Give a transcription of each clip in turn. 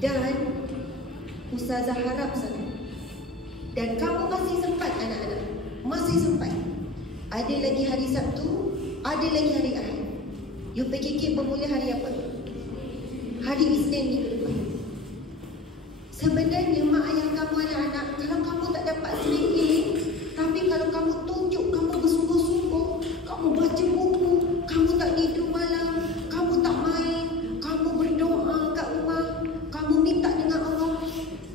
Dan Ustazah harap sangat, dan kamu masih sempat anak-anak, masih sempat. Ada lagi hari Sabtu, ada lagi hari Ahad. UPKK bermula hari apa? Hari Isnin minggu depan. Sebenarnya mak ayah kamu anak-anak, kalau kamu tak dapat straight A, tapi kalau kamu tunjuk kamu bersungguh-sungguh, kamu baca buku, kamu tak tidur malam, kamu tak main, kamu berdoa kat rumah, kamu minta dengan Allah,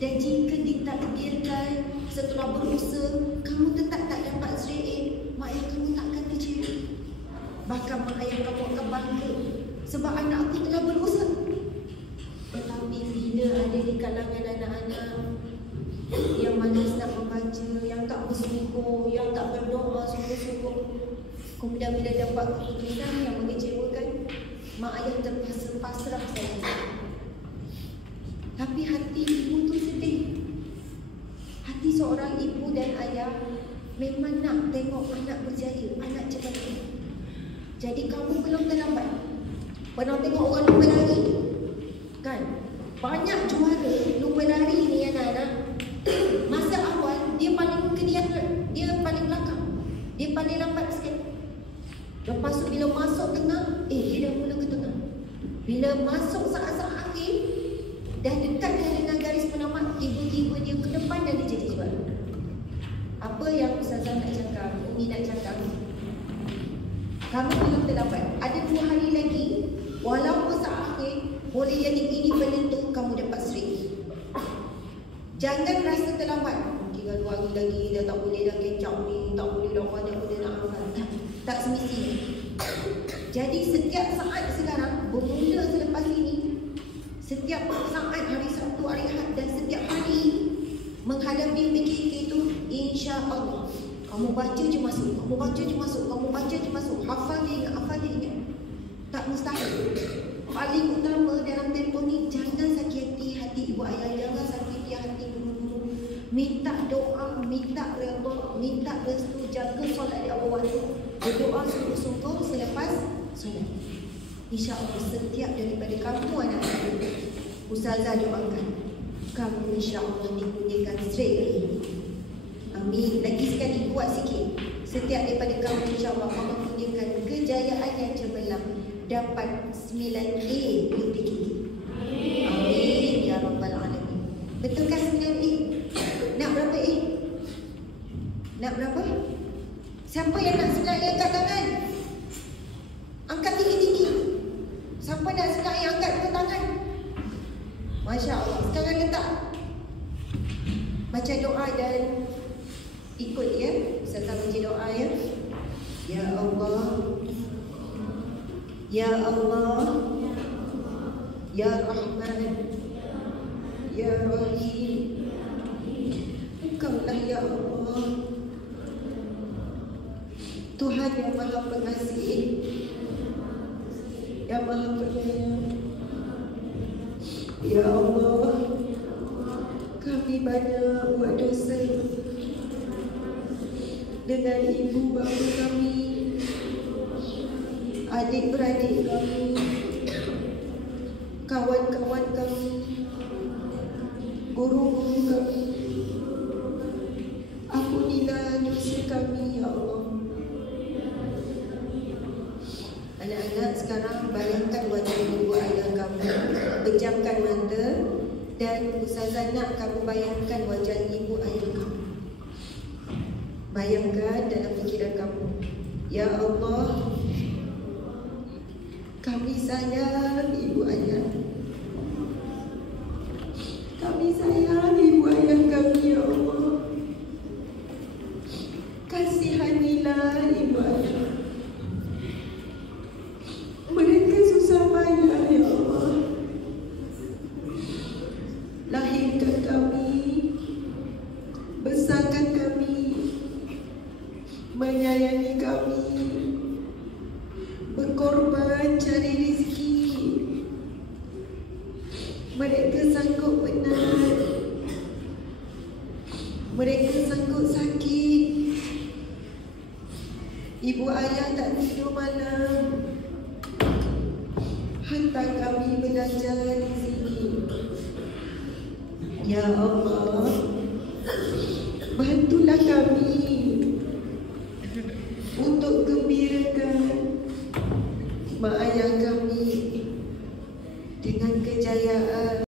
dan jika ditakdirkan setelah berusaha kamu tetap tak dapat straight A, mak ayah kamu takkan kecewa. Bahkan mak ayah kamu akan bangga sebab anak aku telah berusaha. Tetapi bila ada di kalangan anak-anak yang malas nak membaca, yang tak bersungguh, yang tak berdoa sungguh-sungguh, kemudian bila dapat keputusan yang mengecewakan, mak ayah terpaksa pasrah saja. Tapi hati ibu tu sedih. Hati seorang ibu dan ayah memang nak tengok anak berjaya, anak cepat. Jadi kamu belum terlambat. Pernah tengok orang lumba lari? Kan? Banyak juara lumba lari ni anak-anak. Masa awal dia paling kedian, dia paling belakang, dia paling lambat sikit. Lepas tu bila masuk tengah, dia dah mula ke tengah. Bila masuk saat-saat akhir, dah dekat dah dengan garis penamat, tiba-tiba dia ke depan dan dia jadi juara. Apa yang Ustazah nak cakap, Umi nak cakap, kamu belum terlambat. Ada 2 hari lagi, walaupun saat akhir, boleh jadi ini penentu kamu dapat straight. Jangan rasa terlambat. Tinggal 2 hari lagi, dah tak boleh dah kecap ni, tak boleh dah banyak benda nak hafal. Tak semestinya. Jadi setiap saat sekarang, bermula selepas ini, setiap saat hari Sabtu, hari Ahad dan setiap hari menghadapi PKK itu, insya-Allah kamu baca je masuk, kamu baca je masuk, kamu baca je masuk, hafal dia ingat. Tak mustahil. Paling utama dalam tempoh ni, jangan sakiti hati ibu ayah, jangan sakiti hati guru-guru. Minta doa, minta redha, minta restu, jaga solat di awal waktu, berdoa sungguh-sungguh selepas solat. InsyaAllah setiap daripada kamu anak-anak, Ustazah doakan kamu insyaAllah dikurniakan straight A. Amin. Lagi sekali buat sikit. Setiap daripada kamu insyaAllah Allah kurniakan kejayaan yang cemerlang, dapat 9A UPKK. Amin ya Rabbal Alamin. Betulkah 9A? Nak berapa A? Nak berapa? Siapa yang nak 9A angkat tangan? Angkat tinggi-tinggi. Siapa nak 9A angkat 2 tangan? Masya Allah. Sekarang letak, baca doa dan ikut ya. Ustazah baca doa ya. Ya Allah, Ya Allah, Ya Rahman, Ya Rahim, Engkaulah Ya Allah, Tuhan yang Maha Pengasih, yang Maha Penyayang. Ya Allah, kami banyak buat dosa dengan ibu bapa kami, adik-beradik kami, kawan-kawan kami, guru-guru kami. Ampunilah dosa kami ya Allah. Anak-anak sekarang bayangkan wajah ibu ayah kamu, pejamkan mata, dan Ustazah nak kamu bayangkan wajah ibu ayah kamu. Bayangkan dalam fikiran kamu, ya Allah, kami sayang ibu ayah. Kami sayang ibu ayah kami ya Allah. Kasihanilah ibu ayah. Mereka susah payah ya Allah, lahirkan kami, besarkan kami, menyayangi kami, berkorban cari rezeki. Mereka sanggup penat, mereka sanggup sakit. Ibu ayah tak tidur malam, hantar kami belajar di sini. Ya Allah, bantulah kami untuk gembirakan mak ayah kami dengan kejayaan